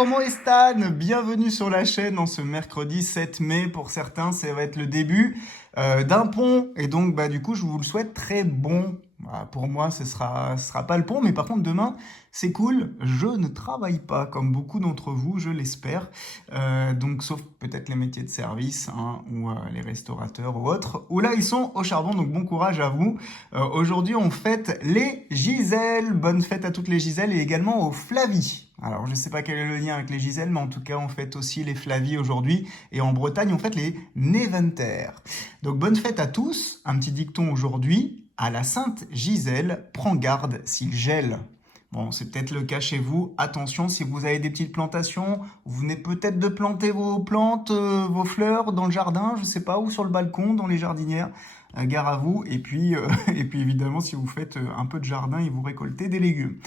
comment están? Bienvenue sur la chaîne en ce mercredi 7 mai. Pour certains, ça va être le début d'un pont. Et donc, du coup, je vous le souhaite très bon. Voilà, pour moi, ce sera pas le pont, mais par contre, demain, c'est cool. Je ne travaille pas, comme beaucoup d'entre vous, je l'espère. Donc, sauf peut-être les métiers de service, hein, ou les restaurateurs ou autres, où là, ils sont au charbon. Donc, bon courage à vous. Aujourd'hui, on fête les Gisèle. Bonne fête à toutes les Gisèle et également aux Flavie. Alors, je ne sais pas quel est le lien avec les Gisèle, mais en tout cas, on fête aussi les Flavie aujourd'hui. Et en Bretagne, on fête les Neventer. Donc, bonne fête à tous. Un petit dicton aujourd'hui. À la Sainte Gisèle, prends garde s'il gèle. Bon, c'est peut-être le cas chez vous. Attention, si vous avez des petites plantations, vous venez peut-être de planter vos plantes, vos fleurs dans le jardin, je ne sais pas, ou sur le balcon, dans les jardinières. Gare à vous. Et puis, et puis évidemment, si vous faites un peu de jardin et vous récoltez des légumes.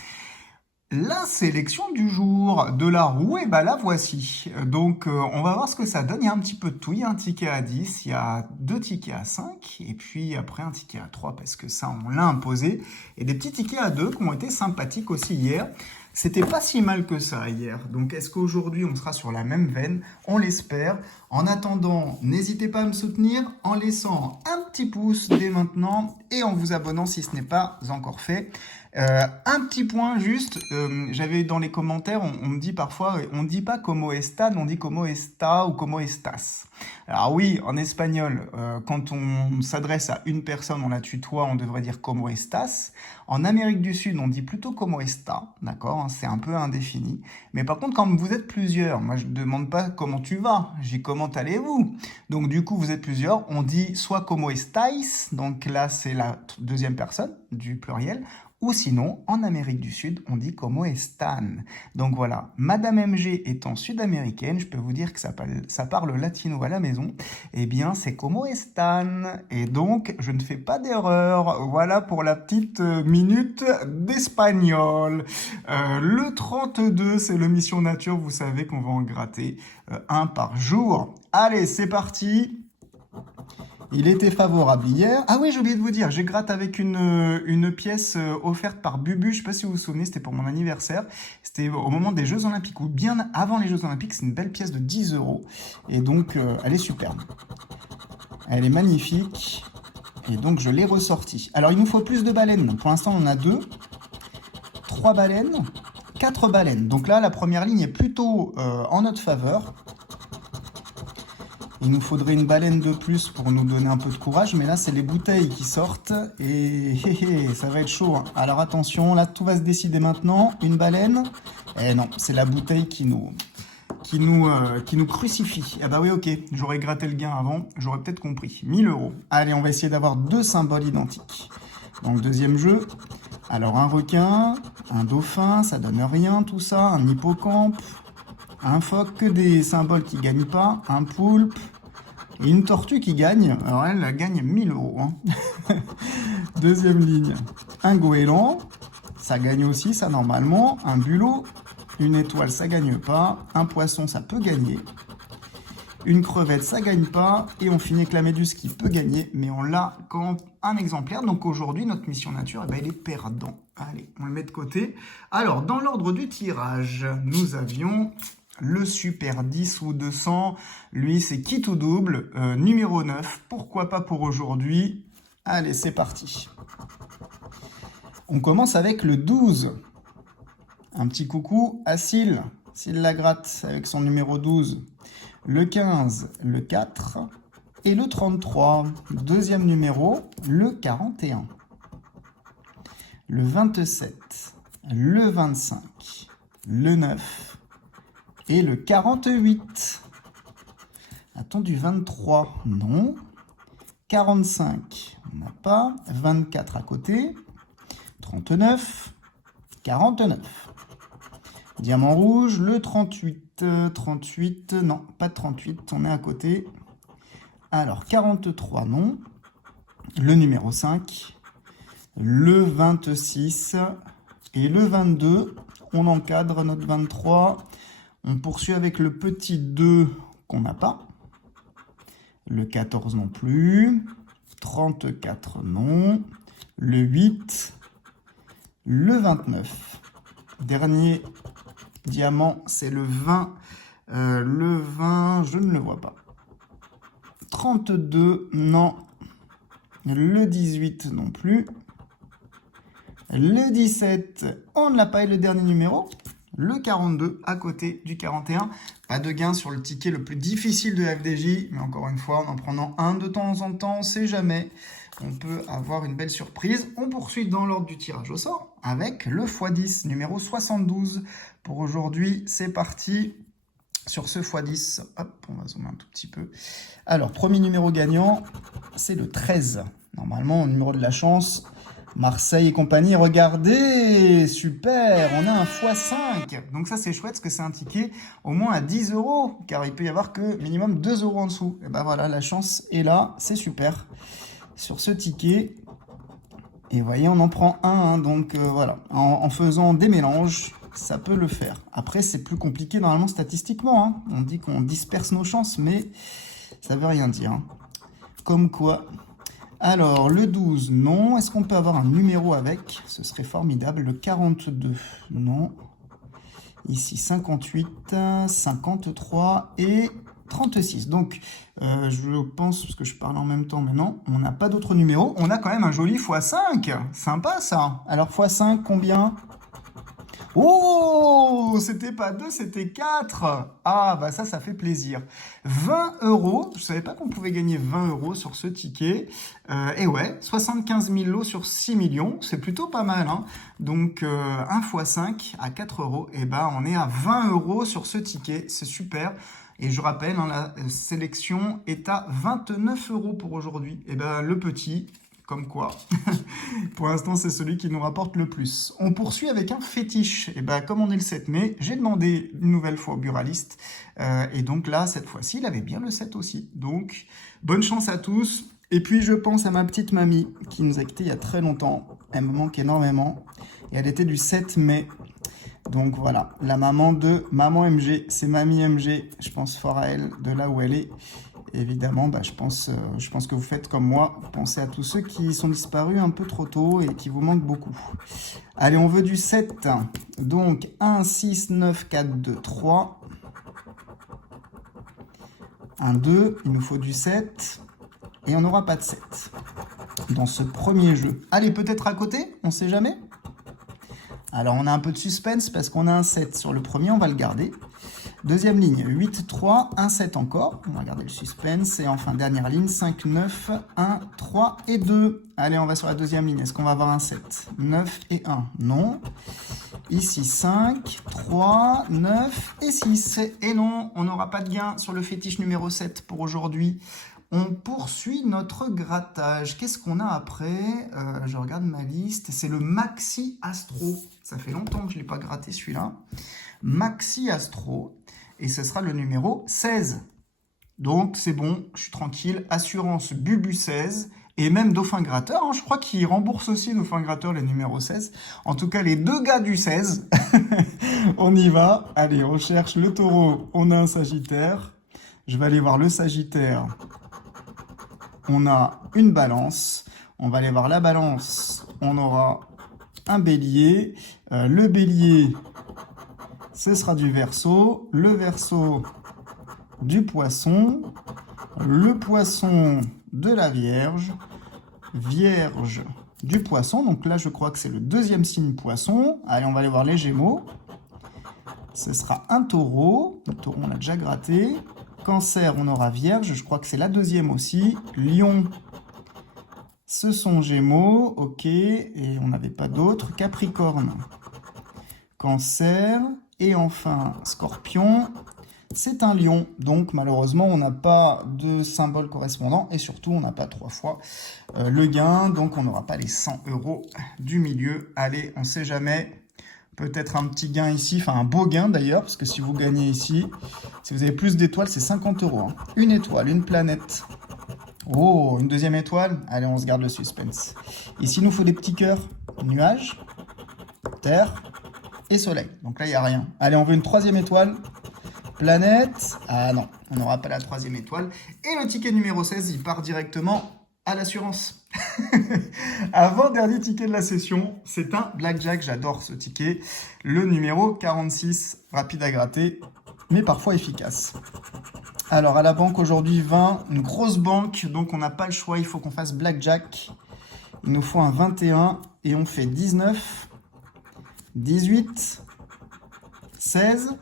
La sélection du jour de la roue, et la voici. Donc, on va voir ce que ça donne. Il y a un petit peu de tout. Il y a un ticket à 10, il y a 2 tickets à 5, et puis après un ticket à 3, parce que ça, on l'a imposé. Et des petits tickets à 2 qui ont été sympathiques aussi hier. C'était pas si mal que ça hier. Donc, est-ce qu'aujourd'hui, on sera sur la même veine? On l'espère. En attendant, n'hésitez pas à me soutenir en laissant un petit pouce dès maintenant et en vous abonnant si ce n'est pas encore fait. Un petit point juste, j'avais dans les commentaires, on me dit parfois, on ne dit pas como están, on dit como está ou como estás. Alors oui, en espagnol, quand on s'adresse à une personne, on la tutoie, on devrait dire como estás. En Amérique du Sud, on dit plutôt como está, d'accord, hein, c'est un peu indéfini. Mais par contre, quand vous êtes plusieurs, moi je ne demande pas comment tu vas, j'ai comment allez-vous. Donc du coup, vous êtes plusieurs, on dit soit como estáis, donc là c'est la deuxième personne du pluriel, ou sinon, en Amérique du Sud, on dit como están. Donc voilà, Madame MG étant sud-américaine, je peux vous dire que ça parle latino à la maison. Eh bien, c'est como están. Et donc, je ne fais pas d'erreur. Voilà pour la petite minute d'espagnol. Le 32, c'est le Mission Nature. Vous savez qu'on va en gratter un par jour. Allez, c'est parti. Il était favorable hier. Ah oui, j'ai oublié de vous dire, j'ai gratté avec une pièce offerte par Bubu. Je ne sais pas si vous vous souvenez, c'était pour mon anniversaire. C'était au moment des Jeux Olympiques ou bien avant les Jeux Olympiques. C'est une belle pièce de 10 €. Et donc, elle est superbe. Elle est magnifique. Et donc, je l'ai ressortie. Alors, il nous faut plus de baleines. Pour l'instant, on en a 2. 3 baleines. 4 baleines. Donc là, la première ligne est plutôt en notre faveur. Il nous faudrait une baleine de plus pour nous donner un peu de courage, mais là, c'est les bouteilles qui sortent et ça va être chaud. Hein. Alors attention, là, tout va se décider maintenant. Une baleine. Eh non, c'est la bouteille qui nous crucifie. Ah bah oui, ok, j'aurais gratté le gain avant, j'aurais peut-être compris. 1000 €. Allez, on va essayer d'avoir 2 symboles identiques. Donc, deuxième jeu. Alors, un requin, un dauphin, ça donne rien, tout ça. Un hippocampe. Un phoque, que des symboles qui ne gagnent pas, un poulpe et une tortue qui gagne. Alors elle gagne 1000 €. Hein. Deuxième ligne, un goéland, ça gagne aussi, ça normalement. Un bulot, une étoile, ça gagne pas. Un poisson, ça peut gagner. Une crevette, ça gagne pas. Et on finit avec la méduse qui peut gagner, mais on l'a comme un exemplaire. Donc aujourd'hui, notre mission nature, elle est perdant. Allez, on le met de côté. Alors, dans l'ordre du tirage, nous avions le Super 10 ou 200, lui c'est kit ou double, numéro 9, pourquoi pas pour aujourd'hui. Allez, c'est parti. On commence avec le 12. Un petit coucou à Syl Lagratte avec son numéro 12. Le 15, le 4 et le 33. Deuxième numéro, le 41. Le 27, le 25, le 9. Et le 48. Attends, du 23, non. 45, on n'a pas. 24 à côté. 39. 49. Diamant rouge, le 38. 38, non, pas de 38, on est à côté. Alors, 43, non. Le numéro 5. Le 26. Et le 22, on encadre notre 23. On poursuit avec le petit 2 qu'on n'a pas. Le 14 non plus. 34 non. Le 8. Le 29. Dernier Diamant, c'est le 20. Le 20, je ne le vois pas. 32, non. Le 18 non plus. Le 17, on ne l'a pas. Et le dernier numéro, le 42, à côté du 41. Pas de gain sur le ticket le plus difficile de FDJ. Mais encore une fois, en prenant un de temps en temps, on ne sait jamais. On peut avoir une belle surprise. On poursuit dans l'ordre du tirage au sort avec le x10, numéro 72. Pour aujourd'hui, c'est parti. Sur ce x10, hop, on va zoomer un tout petit peu. Alors, premier numéro gagnant, c'est le 13. Normalement, au numéro de la chance, Marseille et compagnie. Regardez, super, on a un x5. Donc ça, c'est chouette parce que c'est un ticket au moins à 10 €, car il peut y avoir que minimum 2 € en dessous. Et ben voilà, la chance est là, c'est super. Sur ce ticket, et vous voyez, on en prend un, hein, donc voilà, en faisant des mélanges, ça peut le faire. Après, c'est plus compliqué normalement statistiquement. Hein. On dit qu'on disperse nos chances, mais ça veut rien dire. Hein. Comme quoi. Alors, le 12, non. Est-ce qu'on peut avoir un numéro avec? Ce serait formidable. Le 42, non. Ici, 58, 53 et 36. Donc, je pense, parce que je parle en même temps, mais non, on n'a pas d'autres numéros. On a quand même un joli x5. Sympa, ça. Alors, x5, combien? Oh, c'était pas 2, c'était 4. Ah, bah ça fait plaisir. 20 €. Je savais pas qu'on pouvait gagner 20 € sur ce ticket. Et ouais, 75 000 lots sur 6 millions. C'est plutôt pas mal. Hein. Donc, 1 x 5 à 4 €. Et bah, on est à 20 € sur ce ticket. C'est super. Et je rappelle, hein, la sélection est à 29 € pour aujourd'hui. Et ben, le petit... Comme quoi, pour l'instant, c'est celui qui nous rapporte le plus. On poursuit avec un fétiche. Et ben, comme on est le 7 mai, j'ai demandé une nouvelle fois au buraliste. Et donc là, cette fois-ci, il avait bien le 7 aussi. Donc, bonne chance à tous. Et puis, je pense à ma petite mamie qui nous a quittés il y a très longtemps. Elle me manque énormément. Et elle était du 7 mai. Donc voilà, la maman de Maman MG, c'est Mamie MG. Je pense fort à elle, de là où elle est. Évidemment, bah, je pense que vous faites comme moi. Pensez à tous ceux qui sont disparus un peu trop tôt et qui vous manquent beaucoup. Allez, on veut du 7. Donc, 1, 6, 9, 4, 2, 3. 1, 2. Il nous faut du 7. Et on n'aura pas de 7 dans ce premier jeu. Allez, peut-être à côté, on ne sait jamais. Alors, on a un peu de suspense parce qu'on a un 7 sur le premier, on va le garder. Deuxième ligne, 8, 3, 1, 7 encore. On va garder le suspense. Et enfin, dernière ligne, 5, 9, 1, 3 et 2. Allez, on va sur la deuxième ligne. Est-ce qu'on va avoir un 7? 9 et 1. Non. Ici, 5, 3, 9 et 6. Et non, on n'aura pas de gain sur le fétiche numéro 7 pour aujourd'hui. On poursuit notre grattage. Qu'est-ce qu'on a après? Je regarde ma liste. C'est le Maxi Astro. Ça fait longtemps que je ne l'ai pas gratté celui-là. Maxi Astro. Et ce sera le numéro 16. Donc c'est bon, je suis tranquille. Assurance Bubu 16. Et même Dauphin Gratteur. Hein, je crois qu'il rembourse aussi Dauphin Gratteur les numéros 16. En tout cas, les deux gars du 16. On y va. Allez, on cherche le taureau. On a un Sagittaire. Je vais aller voir le Sagittaire. On a une balance. On va aller voir la balance. On aura un bélier. Le bélier, ce sera du Verseau. Le Verseau, du Poisson. Le Poisson, de la Vierge. Vierge, du Poisson. Donc là, je crois que c'est le deuxième signe Poisson. Allez, on va aller voir les Gémeaux. Ce sera un Taureau. Le Taureau, on l'a déjà gratté. Cancer, on aura Vierge, je crois que c'est la deuxième aussi. Lion, ce sont Gémeaux, ok, et on n'avait pas d'autres. Capricorne, Cancer, et enfin Scorpion, c'est un lion. Donc malheureusement, on n'a pas de symbole correspondant, et surtout, on n'a pas 3 fois le gain, donc on n'aura pas les 100 € du milieu. Allez, on ne sait jamais. Peut-être un petit gain ici, enfin un beau gain d'ailleurs, parce que si vous gagnez ici, si vous avez plus d'étoiles, c'est 50 €. Hein. Une étoile, une planète. Oh, une deuxième étoile. Allez, on se garde le suspense. Ici, il nous faut des petits cœurs. Nuages, Terre et Soleil. Donc là, il n'y a rien. Allez, on veut une troisième étoile. Planète. Ah non, on n'aura pas la troisième étoile. Et le ticket numéro 16, il part directement à l'assurance. Avant-dernier ticket de la session, c'est un blackjack, j'adore ce ticket. Le numéro 46, rapide à gratter, mais parfois efficace. Alors à la banque aujourd'hui 20, une grosse banque, donc on n'a pas le choix, il faut qu'on fasse blackjack. Il nous faut un 21 et on fait 19, 18, 16.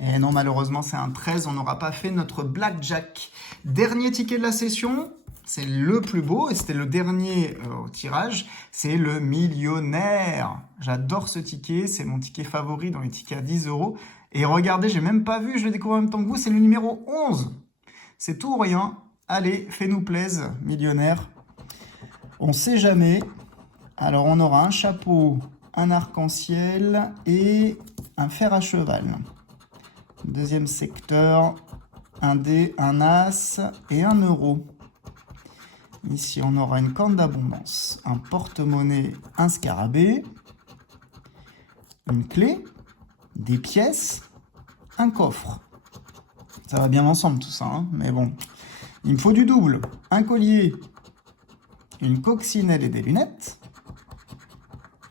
Et non, malheureusement, c'est un 13, on n'aura pas fait notre blackjack. Dernier ticket de la session, c'est le plus beau et c'était le dernier au tirage, c'est le millionnaire. J'adore ce ticket, c'est mon ticket favori dans les tickets à 10 euros. Et regardez, j'ai même pas vu, je l'ai découvert en même temps que vous, c'est le numéro 11. C'est tout ou rien. Allez, fais-nous plaise, millionnaire. On sait jamais. Alors, on aura un chapeau, un arc-en-ciel et un fer à cheval. Deuxième secteur, un dé, un as et un euro. Ici, on aura une corne d'abondance, un porte-monnaie, un scarabée, une clé, des pièces, un coffre. Ça va bien ensemble tout ça, hein, mais bon. Il me faut du double, un collier, une coccinelle et des lunettes,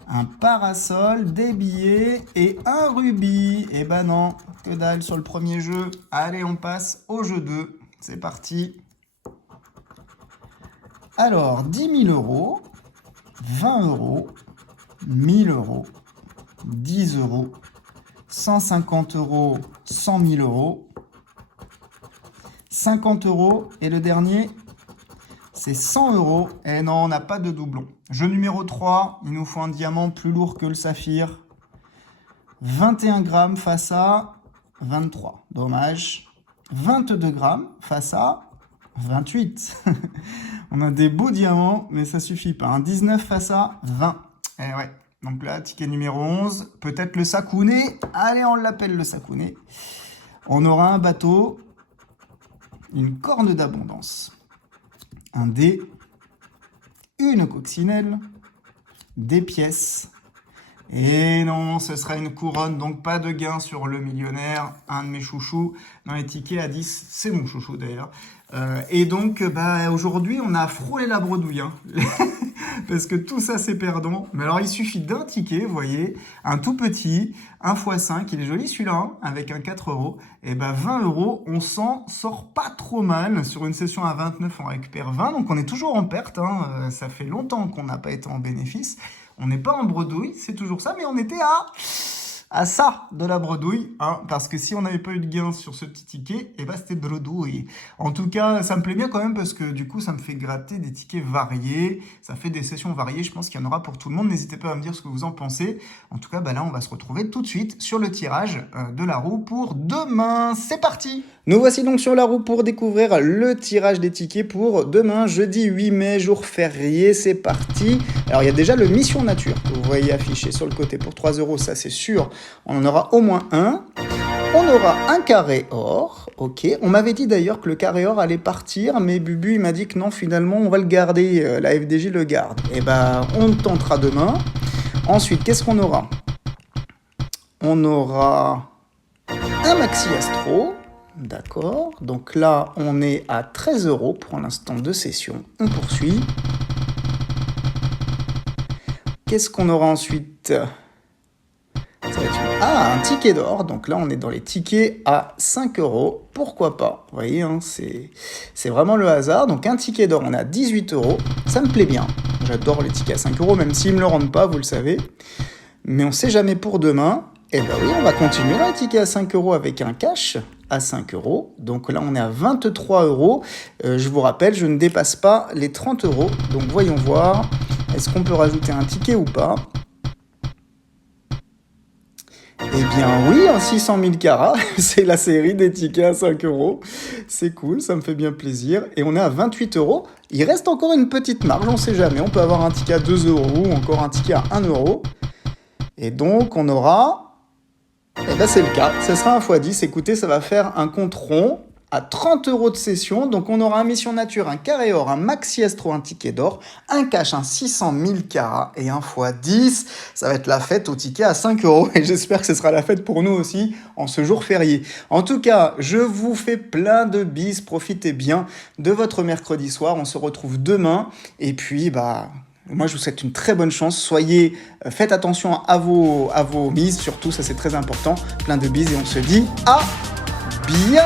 un parasol, des billets et un rubis. Eh ben non, que dalle sur le premier jeu. Allez, on passe au jeu 2. C'est parti. Alors, 10 000 euros, 20 euros, 1000 euros, 10 euros, 150 euros, 100 000 euros, 50 euros et le dernier, c'est 100 euros. Et non, on n'a pas de doublon. Jeu numéro 3, il nous faut un diamant plus lourd que le saphir. 21 grammes face à 23. Dommage. 22 grammes face à 28. On a des beaux diamants, mais ça suffit pas. Un 19 face à 20. Et ouais. Donc là, ticket numéro 11. Peut-être le sakouné. Allez, on l'appelle le sakouné. On aura un bateau. Une corne d'abondance. Un dé, une coccinelle, des pièces. Et non, ce sera une couronne, donc pas de gain sur le millionnaire, un de mes chouchous. Dans les tickets à 10, c'est mon chouchou d'ailleurs. Et donc, aujourd'hui, on a frôlé la bredouille, hein. Parce que tout ça, c'est perdant. Mais alors, il suffit d'un ticket, vous voyez, un tout petit, 1 x 5, il est joli celui-là, hein, avec un 4 euros. Et 20 euros, on s'en sort pas trop mal. Sur une session à 29, on récupère 20, donc on est toujours en perte, hein. Ça fait longtemps qu'on n'a pas été en bénéfice. On n'est pas en bredouille, c'est toujours ça, mais on était à ça de la bredouille, hein, parce que si on n'avait pas eu de gain sur ce petit ticket, c'était bredouille. En tout cas, ça me plaît bien quand même, parce que du coup, ça me fait gratter des tickets variés, ça fait des sessions variées, je pense qu'il y en aura pour tout le monde. N'hésitez pas à me dire ce que vous en pensez. En tout cas, là, on va se retrouver tout de suite sur le tirage de la roue pour demain. C'est parti! Nous voici donc sur la roue pour découvrir le tirage des tickets pour demain, jeudi 8 mai, jour férié. C'est parti. Alors, il y a déjà le Mission Nature que vous voyez affiché sur le côté pour 3 euros, ça c'est sûr. On en aura au moins un. On aura un carré or. Ok. On m'avait dit d'ailleurs que le carré or allait partir, mais Bubu il m'a dit que non, finalement on va le garder. La FDJ le garde. On tentera demain. Ensuite, qu'est-ce qu'on aura? On aura un Maxi Astro. D'accord, donc là on est à 13 euros pour l'instant de session. On poursuit. Qu'est-ce qu'on aura ensuite? Ça va être un ticket d'or. Donc là on est dans les tickets à 5 euros. Pourquoi pas? Vous voyez, hein, c'est vraiment le hasard. Donc un ticket d'or, on a 18 euros. Ça me plaît bien. J'adore les tickets à 5 euros, même s'ils ne me le rendent pas, vous le savez. Mais on ne sait jamais pour demain. Oui, on va continuer là, un ticket à 5 euros avec un cash à 5 euros. Donc là, on est à 23 euros. Je vous rappelle, je ne dépasse pas les 30 euros. Donc voyons voir, est-ce qu'on peut rajouter un ticket ou pas? Eh bien oui, un 600 000 carats, c'est la série des tickets à 5 euros. C'est cool, ça me fait bien plaisir. Et on est à 28 euros. Il reste encore une petite marge, on ne sait jamais. On peut avoir un ticket à 2 euros ou encore un ticket à 1 euro. Et donc, on aura... c'est le cas, ça sera un x10. Écoutez, ça va faire un compte rond à 30 € de session. Donc on aura un Mission Nature, un carré or, un Maxi Astro, un ticket d'or, un cash, un 600 000 carats et un x10. Ça va être la fête au ticket à 5 € et j'espère que ce sera la fête pour nous aussi en ce jour férié. En tout cas, je vous fais plein de bises. Profitez bien de votre mercredi soir. On se retrouve demain et puis moi, je vous souhaite une très bonne chance. Faites attention à vos mises, surtout, ça c'est très important. Plein de bises et on se dit à bientôt.